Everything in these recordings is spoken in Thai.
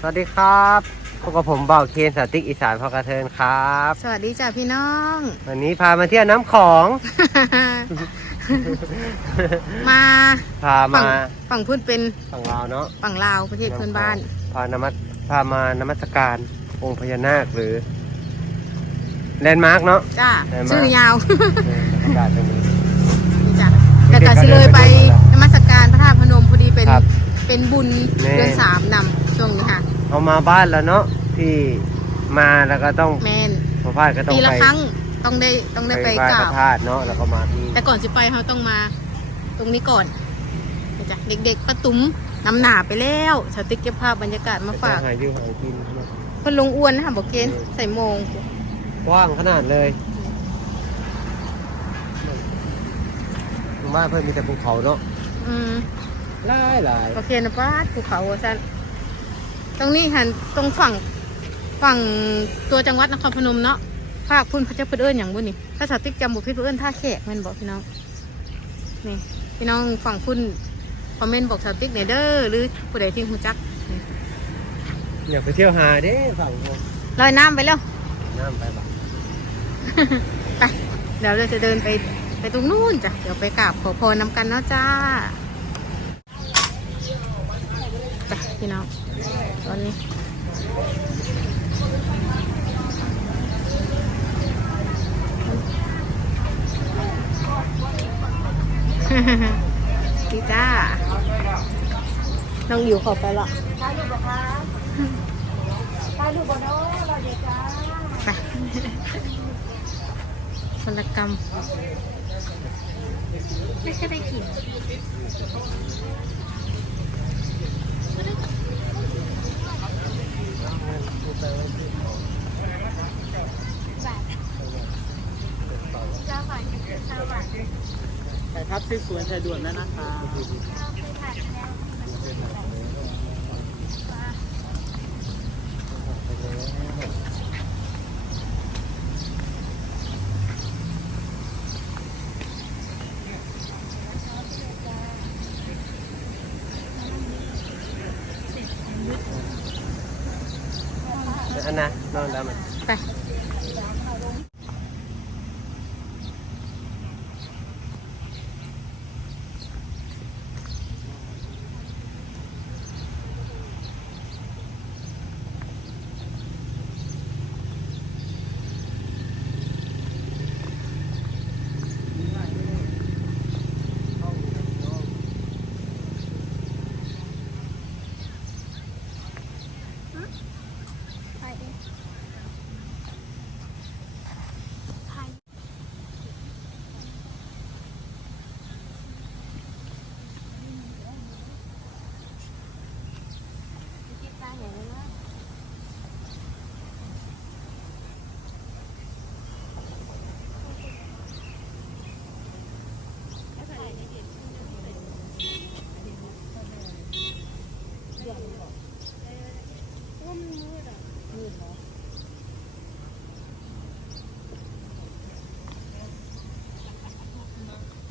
สวัสดีครับพบกับผมบ่าวเคนสติกอีสานพอกระเทินครับ สวัสดีจ้ะพี่น้อง วันนี้พามาเที่ยวน้ำของ มาพาฝั่มางฝั่งพูดเป็นฝั่งลาวเนาะฝั่งลาวประเทศเพื่อนบ้าน พานมัสพามานมัสการองค์พญานาคหรือแลนด์มาร์กเนาะ จ้าได้มาชื่อยาวเออประกาศตรงนี้ นี่จ้ะแต่กะสิเลยไปนมัสการพระธาตุพนมพอดีเป็นครับเป็นบุญแน่ เดือนสามนำ ช่วงนี้ค่ะเอามาบ้านแล้วเนาะที่มาแล้วก็ต้องแมนพอพลาดก็ต้องปีละไปครั้งต้องได้ต้องได้ไปไหว้กราพระบธาตุเนาะแล้วก็มาที่แต่ก่อนสิไปเขาต้องมาตรงนี้ก่อนนี่จ้ะเด็กๆประตุ้มน้ำหนาไปแล้วสติ๊กเก็บภาพบรรยากาศมาฝากหาอยู่หากินเพิ่นลงอ้วนนะคะบอกเกณฑ์ใส่โมงกว้างขนาดเลยหมู่บ้านเพิ่นมีแต่ภูเขาเนาะอืมหลายหลายโอเคนะป้าดภูเขาว่าซั่น ตรงนี้หันตรงฝั่งฝั่งตัวจังหวัดนครพนมเนาะภาคพุ่นพระเจ้าเพื่นเอิญอย่างบุญนี่ถ้าสาวติ๊กจำบุพิดเพื่นเอิญท่าแขกแมันบอกพี่น้องนี่พี่น้องฝั่งพุ่นคอมเมนต์บอกสาวติ๊กเนี่ยเด้อหรือผู้ใดที่หูจักนี่อยากไปเที่ยวหาเด้ฝั่งพวกลอยน้ำไปแล้วน้ำไปบ้างไปเดี๋ยวเราจะเดินไปไปตรงนู้นจ้ะเดี๋ยวไปกราบขอพรนำกันเนาะจ้าจ้ะ พี่น้องตอนนี้ดีจ้าน้องอยู่ขอไปละไปคนละกรรมไม่ใช่ได้กิน จ้าค่ะจ้าค่ะใส่พับที่สวนชายด่วนนะนะคะอันนะนอนได้ไหม ไป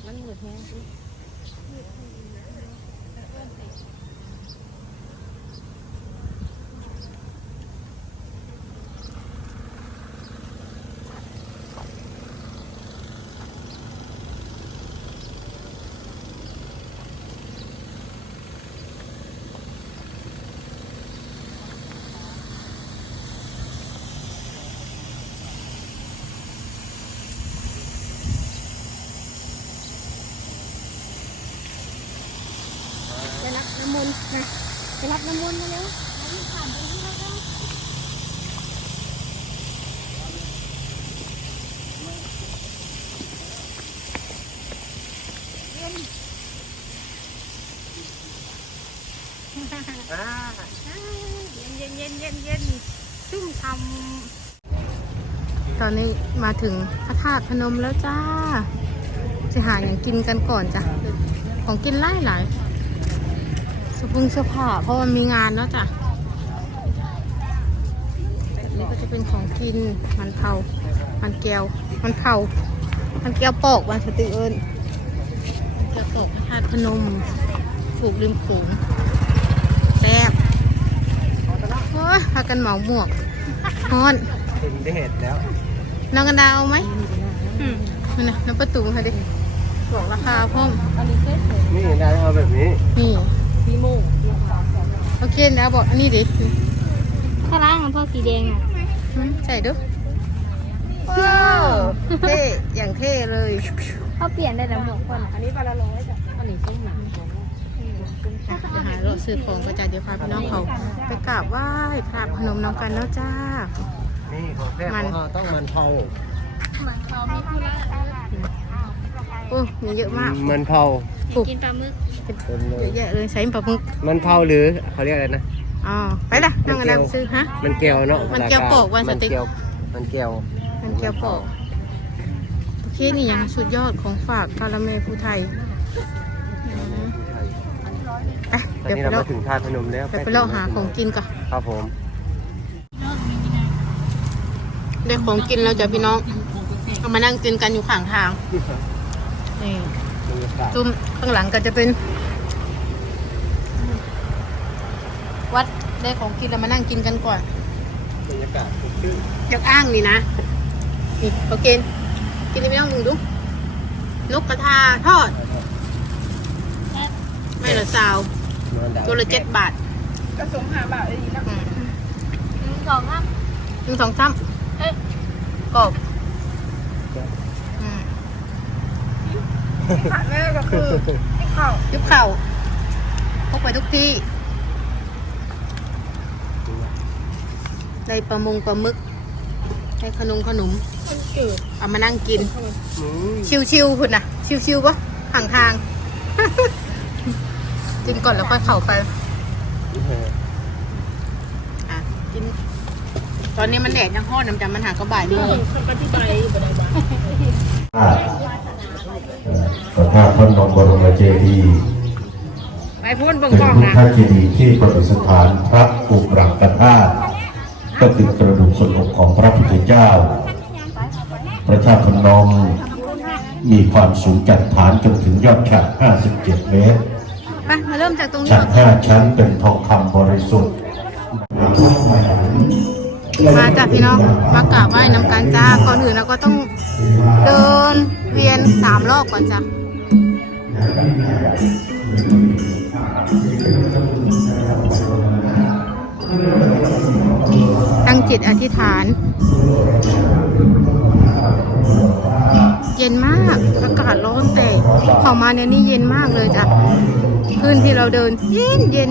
มันหมดแห้งสิ ไปรับน้ำมนต์นะไปรับ น้ำมนต์มาแล้วกันเย็นอ่าเย็นเย็นเย็นชุ่มทำตอนนี้มาถึงพระธาตุพนมแล้วจ้า จะหาอย่างกินกันก่อนจ้ะ ของกินไล่หลายๆ สปุงเสื้อผ้าเพราะว่ามีงานแล้วจ้ะแบบนี้ก็จะเป็นของกินมันเผา มันแก้ว มันเผา มันแก้วปอกวันสติเอิญมันแก้วปอกพระธาตุพนมปลูกริมโขงแซ่บว้ยพากันเหมาหมวกฮอนเป็นแดดแล้วน้องกันดาเอาไหมอืมนั่นนะน้ำประตูค่ะดิบอกราคาพ่อมนี่ได้เอาแบบนี้ นี่ โอเคแล้วบอกอันนี้ดิถ้าร้านของพ่อสีแดงอะอืมใส่ดูว้าวเท่อย่างเท่เลยเขาเปลี่ยนได้แล้วหมวกคนอันนี้ปลาละร้อยจ้ะอันนี้ส้มหนังของจะหาเราซื้อของกระจายเดี๋ยวพาพี่น้องเขาไปกราบไหว้กราบพนมน้องกันแล้วจ้านี่ของแท้มันของเราต้องมันเผาโอ้มีเยอะมากมันเผาปุ๊บกินปลาหมึก เต็มเลเยยอะแยะเลยใส่ปลาหมึกมันเผาหรือเขาเรียกอะไรนะอ๋อไปละน้องกันดาไปซื้อฮะมันแก้วเนาะมันแก้วปอกวันสติ๊กมันแก้วมันแก้วมันเกียวปอกโอเคนี่ยังสุดยอดของฝากกาละเมผู้ไทยอืมไปตอนเดี๋ยวนี้ไปเราเลาะมาถึงท่าตุพนมแล้วเดี๋ยวไปเลาะหาของกินก่อนครับผมได้ของกินแล้วจ้ะพี่น้องเอามานั่งกินกันอยู่ข้างทางนี่บรรยากาศ ซุ้มข้างหลังก็จะเป็น วัดได้ของกินแล้วมานั่งกินกันก่อนบรรยากาศสดชื่นอยากอ้างนี่นะนี่เขากินกินได้ไม่ต้องดูดูนกกระทาทอด ไม่ละซาวนอนดาวตัวละเจ็ดบาทกระสงหาบาทเลยนะอืมหนึ่งสองครับหนึ่งสองสามเอ๊ะกรอบอืม ขาดแม่ก็คือที่เข่ายุบเข่าพกไปทุกที่ได้ปลามงปลาหมึกได้ขนมขนมเอามานั่งกินอืมชิวๆคุณนะชิวๆปะห่างทาง กินก่อนแล้วค่อยเข่าไปอะกิน ตอนนี้มันแดดยังห้อนน้ำจำมันหากระบ่ายนี่ปฏิบัติอยู่บนใดบ้าง พระธาตุพนมบรมเจดีย์ไปพูดเบิ่งเป็นกล้องพุทนะธเจดีย์ที่ประดิษฐานพระอุปรังกธาตุก็คือกระดูกส่วนอกของพระพุทธเจ้า พระธาตุพนมมีความสูงจากฐานจนถึงยอดฉัด57 เมตรไปมาเริ่มจากตรงนี้ฉัดก่อน5ชั้นเป็นทองคำบริสุทธิ์ มาจากพี่น้องมากราบไหว้น้ำกันจ้าก่อนอื่นเราก็ต้องเดินเวียนสามรอบก่อนจ้ะ ตั้งจิตอธิษฐาน เย็นมากอากาศร้อนแต่พอมาเนี่ยนี่เย็นมากเลยจ้ะขึ้นที่เราเดิน เย็นเย็น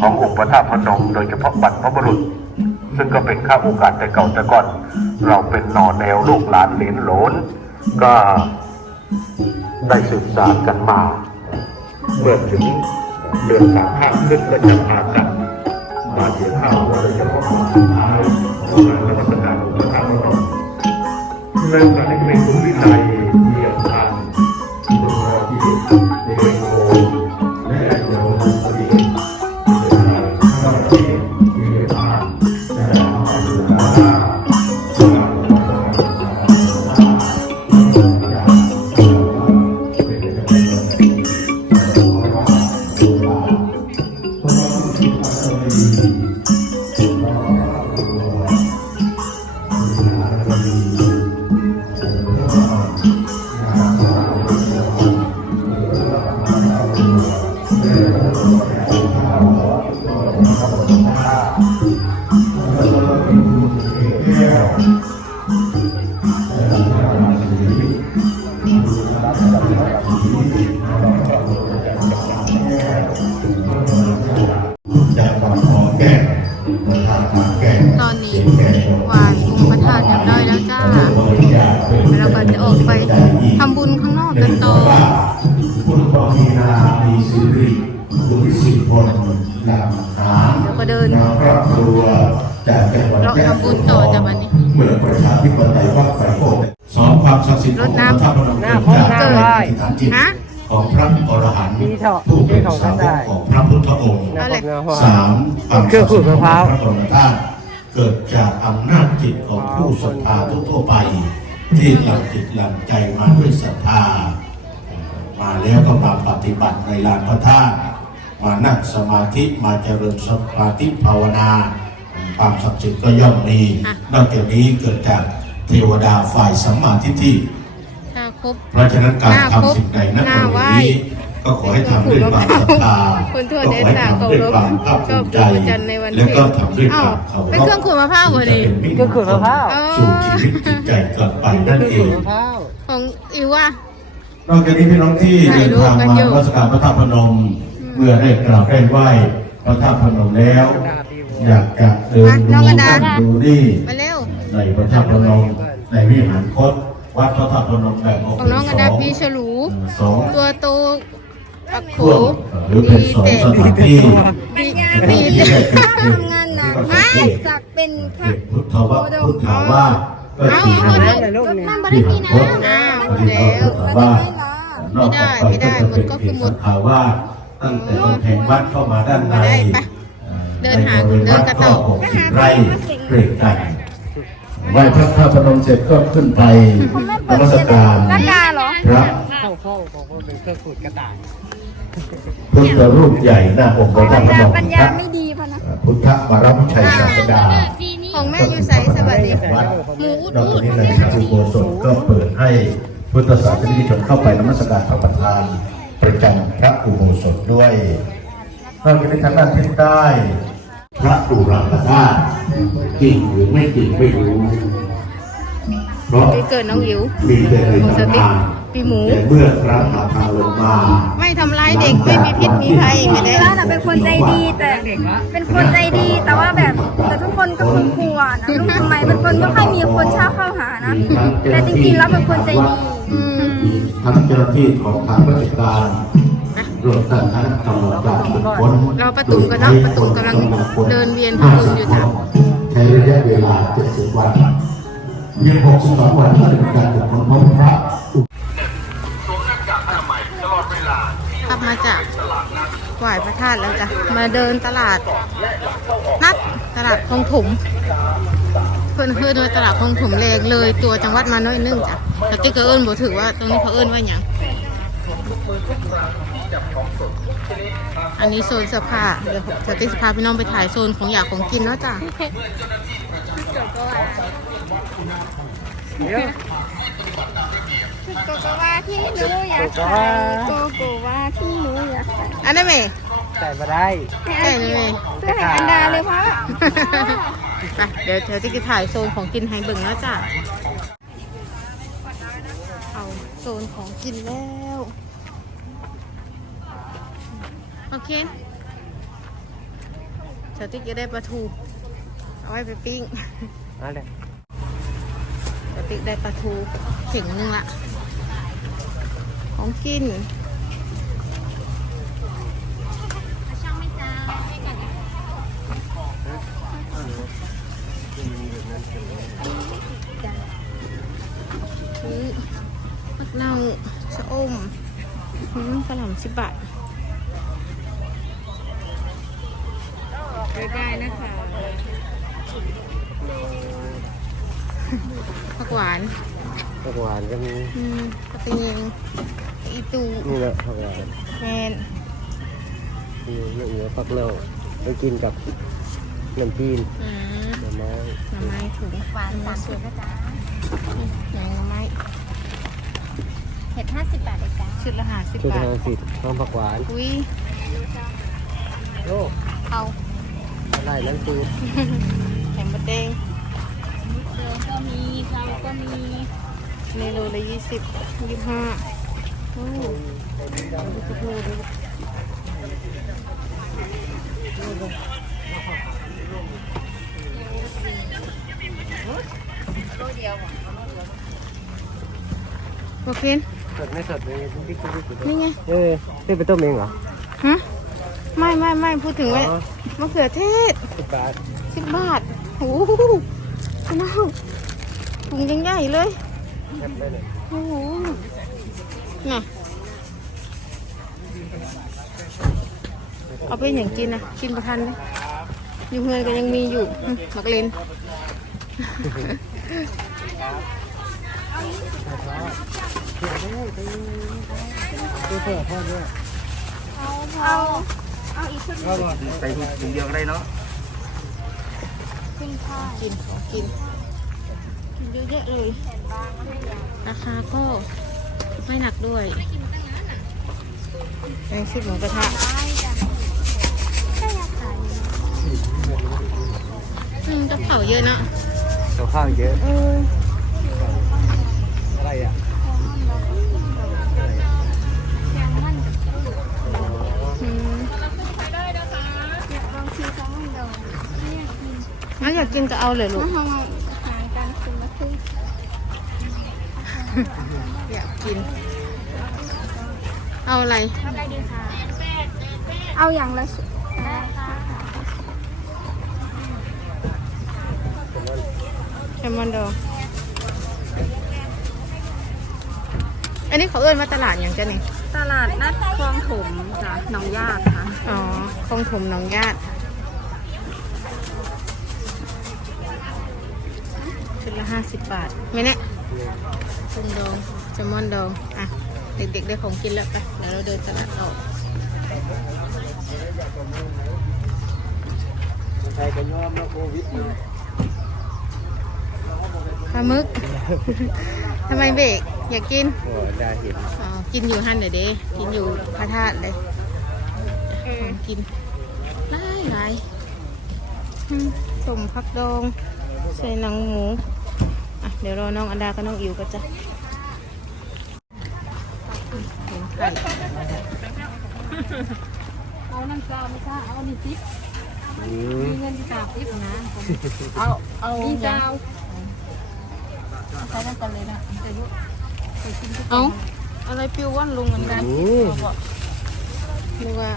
ขององค์พระธาตุพนม โดยเฉพาะบรรพบุรุษ ซึ่งก็เป็นข้าโอกาสแต่เก่าแต่ก่อน เราเป็นหน่อแนวลูกหลานเหลนหลน ก็ได้สืบสานกันมา เมื่อถึงเดือนสามข้าขึ้นก็จะพากัน เป็นสาวกของพระพุทธองค์อะไรสามความศักดิ์สิทธิ์ของพระบรมธาตุเกิดจากอำนาจจิตของผู้ศรัทธาทั่วๆไป ที่หลั่งจิตหลั่งใจมาด้วยศรัทธา มาแล้วก็มาปฏิบัติในลานพระธาตุมานั่งสมาธิมาเจริญสมาธิภาวนา ความศักดิ์สิทธิ์ก็ย่อมมีอะนอกจากนี้เกิดจากเทวดาฝ่ายสัมมาทิฏฐิถ้าครบเพราะฉะนั้นการหน้าครบทำสิ่งใดนั้นหน้าไหว้นี้ ก็ขอให้ทำด้วยความศรัทธาคนทั่วก็ขอให้เดนตาทำด้วยความภาคภูมิใจชอบดูพระจันทร์ในวันแล้วก็เพ็ญทำด้วยความอ้าวเคารพเป็นเครื่องขูดมะพร้าวเหรอนี่เครื่องขูดมะพร้าวสู่ชีวิตจิตใจกลับไปนั่นเองของอิวอะนอกจากนี้พี่น้องที่ถ่าเดิยนรูปทางกันมาอยู่นมัสการพระธาตุพนม เมื่อได้กราบได้ไหว้พระธาตุพนมแล้ว อยากจะเดินอะดูน้องกระดาษนั่งดูนี่มาเร็วในพระธาตุพนมในวิหารคตวัดพระธาตุพนมแบ่งออกของเป็นน้องกระสดาองพี่ฉลูสองตัวโต ปักโขช่วงหรือเป็นสองสถานที่ดีที่ดีได้เด็นงานที่นะก็สักตสักเป็นเด็กพุทธวะพุทธาวาก็คือเอาในเอามันบ่ได้มีนะอ้าวปฏิบัติแล้วพุทธาวานอกจากไปก็จะเป็นเขตสังฆาวาตั้งแต่กำแพงวัดเข้ามาด้านในเดินหาในบริเวณเดิวันดกระก็ต่อหกสิบไร่เปรกกันไหว้พระธาตุพนมเสร็จก็ขึ้นไปนมัสการหน้พระ เข้าเข้าของเขาเป็นเครื่องขูดกระต่ายพุทธรูปใหญ่หน้าองค์พระธาตุพนมปัญญาไม่ดีพะนะพุทธวรมุชัยศาสดาของแม่อยู่ใสสวัสดีหมูอุดนอกอุจากดนี้ในพระอุโบสถก็เปิดให้พุทธศาสนิกชนเข้าไปนมัสการพระประธาน ประจำพระอุโบสถด้วยนอกจากนี้ทางด้านทิศใต้พระอุรังคธาตุจริงหรือไม่จริงไม่รู้ เพราะปีเกิดน้องอิ๋วมีแต่ในของสตำติ๊กนาน ปีหมูแต่เมื่อพระมาทางลงมา ไม่ทำร้ายเด็กไม่มีพิษมีภัยไม่ได้ร้านน่ะเป็นคนใจดีแต่เป็นคนใจดี แต่ว่าแบบแต่ทุกคนก็คือกลัวนะลูกทำไมเป็นคนไม่ค่อยมีคนเช่าเข้าหานะ แต่จริงๆแล้วเป็นคนใจดีอืมทั้งเจ้าหน้าที่ของทางราชการรวมทั้งคณะกรรมการบุคคลเราประตุ่มกันเนาะประตุ่มกำลังเดินเวียนทำบุญอยู่จ้ะใช้ระยะเวลา70วันเพียง62วันก็เป็นการบุคคลพบพระ มาจากไหวพระธาตุแล้วจ้ะ มาเดินตลาด นัดตลาดคลองถมเพื่อนเพื่อนว่าตลาดคลองถมแรงเลยตัวจังหวัดมาน้อยนึงจ้ะแต่ติ๊กก็เอิญบอกถือว่าตรงนี้เขาเอิญว่าอย่างอันนี้โซนเสื้อผ้าเดี๋ยวจะติ๊กพาพี่น้องไปถ่ายโซนของอยากของกินเนาะจ้ะ โกโกวาที่หนูอยากใส่โกโกวาที่หนูอยากใส่อันนั้นไหมใส่มาได้ใช่เลยไหมเสื้อแห่งอันดาเลยพ่อไปเดี๋ยวเดี๋ยวจะถ่ายโซนของกินให้เบิ่งแล้วจ้ะเอาโซนของกินแล้วโอเคสติ๊กจะได้ปลาทูเอาไว้ไปปิ้งเอาเลยส ติ๊กได้ปลาทูเข่งนึงละ ของกินซื้อมะนาวชะอมหืมกระหล่ำสิบบาทได้นะคะ ผักหวานผักหวานก็มีอืมกระเทียมอีตูนี่แหละผักหวานแมนมีเนื้อเนื้อผักเน่าไปกินกับน้ำจีนอืมหน่อไม้หน่อไม้ถุงหวานสามสิบนะจ๊ะหน่อไม้เห็ดห้าสิบบาทเลยจ้าชุดละห้าสิบชุดบาทห้าสิบพร้อมผักหวานอุ้ยโอ้เอา อะไรนั่นคือแข็งบดแดง ละยี่สิบยี่สิบห้าโอ้ดูกระทูดูโอเคสดไม่สดเลยพี่คุณพี่คุณนี่ไงเออนี่ไปต้มเองเหรอ ฮะ ไม่ไม่ไม่พูดถึงว่าอ๋อมะเขือเทศสิบบาทสิบบาทโอ้โหน้องถุงยังใหญ่เลยแคปไปเลย โอ้โหน่ะเอาไปอย่างกินนะกินประทันไหมอยู่เฮือนก็ยังมีอยู่หึมักเลนคือเพื่อพ่อด้วยเอาเอาอีกชุดหนึ่งใส่ถุงเดียวก็ได้เนาะขึ้นค่ะกินขอกิน กินเยอะแยะเลย ราคาก็ไม่หนักด้วยแองชุดหมูกระทะได้จ้ะแค่อยากขายอืมกระเป๋าเยอะเนอะกับข้าวเยอะ เอออะไรอะแข่งมันอืมอยากลองชิมแซลมอนดองไม่อยากกินงั้นอยากกินก็เอาเลยลูกแล้วทำไมหารกันคุณละครึ่ง อยา กกิน เอาอะไรอะไรดีคะเอาอย่างละชุดได้ค่ะแซลมอนดองอันนี้เขาเอิ้นว่าตลาดอย่างจ้ะนี่ตลาดนัดคลองถมจ้ะหนองญาติค่ะ อ๋อคลองถมหนองญาติชุดละห้าสิบบาทไม่แน่กุ้งดองแซ ลมอนดองอะเด็กๆได้ของกินแล้วไปเดี๋ยวเราเดินตลาดออกใครก็ยอมแล้วโควิดอยู่ปลาหมึก ทำไมเบรกอยากกินโอ้ได้เห็นอ๋อกินอยู่ฮันเดี๋ยวเด้กินอยู่พระธาตุเลยของกินหลายหลายอืมสมพักดองใส่หนังหมู อะ เดี๋ยวรอน้องอันดากับน้องอิ๋วก็จะ เห็นไข่เอาน้าไม่ใช่เอานี่ซิปอืมมีเงินที่สาซิปนะเอาเอามีซาใช้น้ำกันเลยนะจะยุเอาอะไรปิวว่านลุงเหมือนกันอืมนึกว่า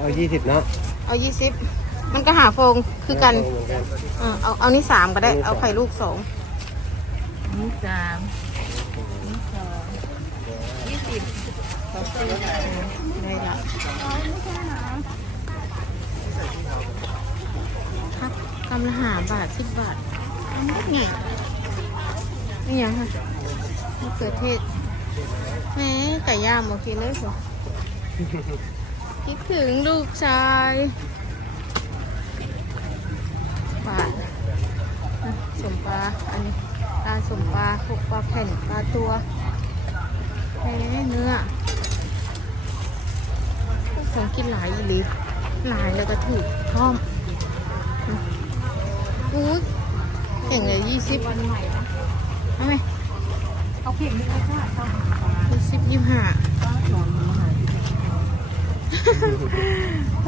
เอายี่สิบเนาะเอายี่สิบมันก็หาโฟงคือกันเอนกันเออเอาเอานี่สามก็ได้ เอาไข่ลูกสองนี่สาม ได้ละครับกำละหาบาทสิบบาทนนี้ไงนี่ยังค่ะมะเขือเทศแหมไก่ย่างโอเคเลยสิคิดถึงลูกชายปลาสมปลา อันนี้ปลาสมปลาพวกปลาแผ่นปลาตัวแหมเนื้อ ของกินหลายอีหรือหลายแล้วก็ถูกพร้อมอู้ยแข่งเลยยี่สิบวันใหม่นะเอาไหมเอาเข่งนี่ก็ได้ต้องยี่สิบยี่ห้าหนอนนี้ค่ะป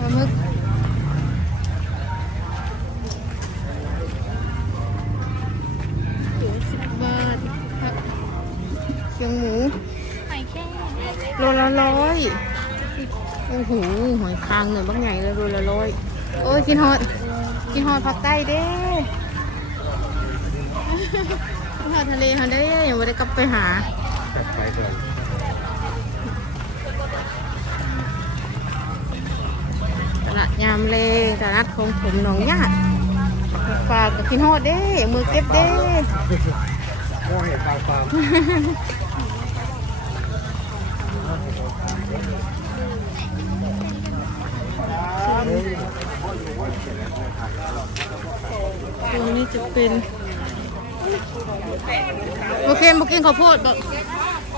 ลาหมึก โอ้โหหอยคางหน่อยบางใหญ่เลยลละร้อยโอ้ยกินฮอดกินฮอดผักใต้เด้กินฮอดทะเลฮะเด้ยังไม่ได้กลับไปหาไปก่อนตลาดยามเลตลาดของผมหนองญาติฝากกินฮอดเด้มือเก็บเด้ก็เห็นปลาฟาร์ ตัวนี้จะเป็นโอเคบุกินข้าวโพดบอก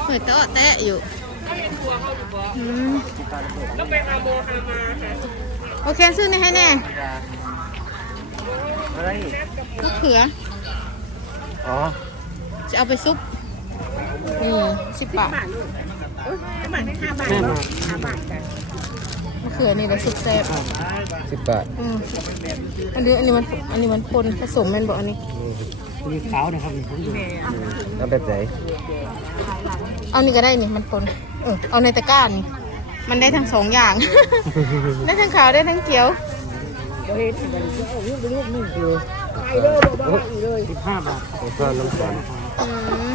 เหมือนเตะแตะอยู่อืมโอเคซื้อนี่ให้แน่อะไรลูกเขือ อ๋อ จะเอาไปซุปนี่สิบบาทแม่มามะเขือนี่แหละซุปแซ่บสิบบาทอืมอันนี้อันนี้มันอันนี้มันปนผสมแมันบอกอันนี้ มีขาวนะครับผมดูเอาแบบไหนเอานี่ก็ได้นี่มันปนเออเอาในตะกร้านี่มันได้ทั้งสองอย่าง ได้ทั้งขาวได้ทั้งเขียว สิบห้าบาทแล้วก็น้ำแข็งอืม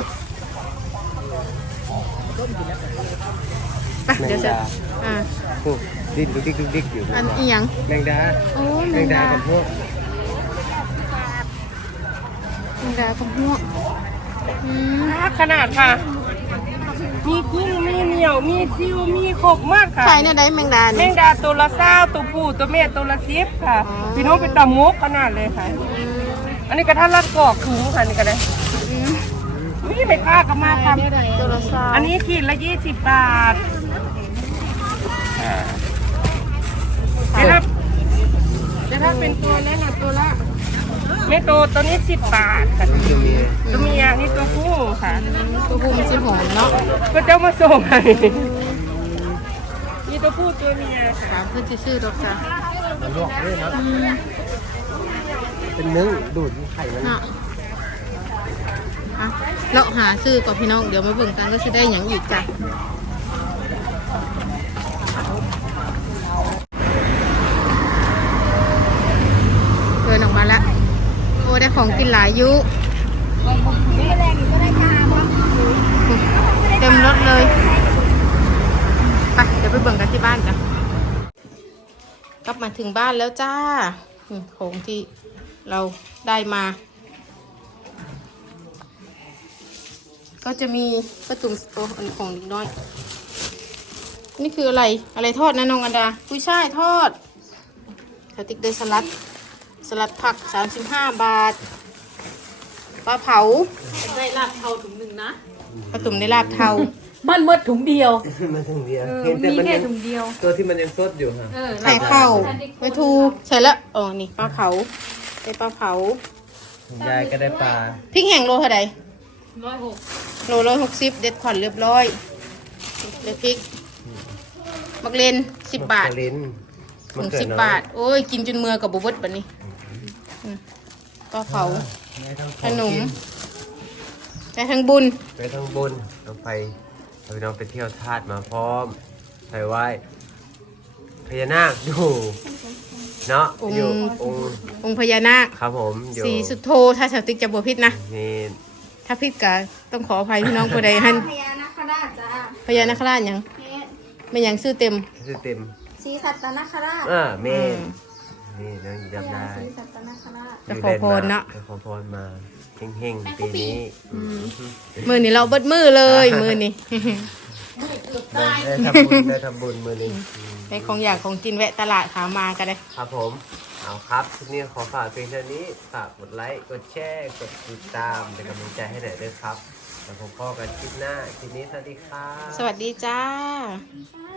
ไปเดี๋ยวจะอ่าโอ้ ดิ้นดุกดิกดุกดิกอยู่อันอีหยังแมงดาโอ้แมแมงงดาดากับพวกแมงดากับหัวอืมขนาดค่ะ มีกุ้งมีเหนียว มีซิวมีขบมากค่ะใครเนี่ยได้แมงดาแมเนี่ย งดาตัวละเศร้าตัวผู้ตัวเมียตัวละสิบค่ะ อ๋อ พี่น้องเป็นตำมุกขนาดเลยค่ะ อันนี้กระทันรัดกอกถุงค่ะนี่ก็ได้นี่ไม่ค่ากันมากครับตัวละสามอันนี้ขีดละยี่สิบบาทเดี๋ ยวถ้าเดี๋ยวถ้าเป็นตัวนั้นน่ะตัวละไม่โตตัวนี้สิบบาทค่ะจะมีตัวเมียนี่ตัวผู้ค่ะตัวผู้มันสิหอมเนาะก็เจ้ามาส่งให้มีตัวผู้ตัวเมียค่ะถามเพื่อนสิชื่อดอกจ้ะมันลวกด้วยนะเป็นนึ่งดูดไข่มันเนาะอะเราหาซื้อกับพี่น้องเดี๋ยวมาเบิ่งกันก็จะได้หยังอีกจ้ะเดินออกมาแล้วโอ้ได้ ของกินหลายยุเต็มรถเลยไปเดี๋ยวไปเบิ่งกันที่บ้านกันกลับมาถึงบ้านแล้วจ้าของที่เราได้มา ก็จะมีกระตุ่มโอ้อันของเล็กน้อย นี่คืออะไรอะไรทอดนะน้องอันดากุ้ยช่ายทอดสติ๊กเดอร์สลัด ลัดผัก 35 บาท ปลาเผาได้ลาบเทาถุงหนึ่งนะกระตุ่มในลาบเทา มันหมดถุงเดียวมันถึงเดียวเออเห็นแต่มีมันแค่ยังถุงเดียว ตัวที่มันยังสดอยู่ฮะเออไข่เข้าไปทูใส่ละอ๋อนี่ปลาเผาได้ปลาเผายายก็ได้ปลาพริกแห้งโลเท่าไหร่ร้อยหกโลร้อยหกสิบเด็ดผ่อนเรียบร้อยเดี๋ยวพริกมักเลนสิบบาทมะเขือลิ้นถุงมะเขือสิบน้อยบาท โอ้ย กินจนมือกับบุบดแบบนี้ อืมปลาเผาได้ทั้งของขนมกิได้ทั้งบุญไปทั้งบนน้องไปเราไปน้องไปเที่ยวธาตุมาพร้อมไปไหว้พญานาคอยู่เนาะองค์ อยู่องค์องค์พญานาคครับผมอยู่สีสุดโทถ้าสาวติ๊กจะบวพิษนะ นี่ถ้าพิษก็ต้องขออภัยพี่น้องคนใดหันพญานาคราชจ้าพญานาคราชหยังเฮ็ดไม่หยังซื้อเต็มชื่อเต็ม ศรีสัตนาคราชอ่าเมอืนม นี่น้องจำได้ศรีสัตนาคราช จะขอพรเนาะ ไปขอพรมาเฮงๆปีนี้มือนี่เราเบิดมือเลยมือนี่ ได้ทำบุญได้ทำบุญมือนี้ได้ของอยากของกินแวะตลาดขามากันเลย ครับผม เอาครับทีนี้ขอฝากเพียงเท่านี้ ฝากกดไลค์ กดแชร์ กดติดตาม เป็นกำลังใจให้หน่อยด้วยครับ แล้วผมพ่อกันคลิปหน้า คลิปนี้สวัสดีครับ สวัสดีจ้าใช่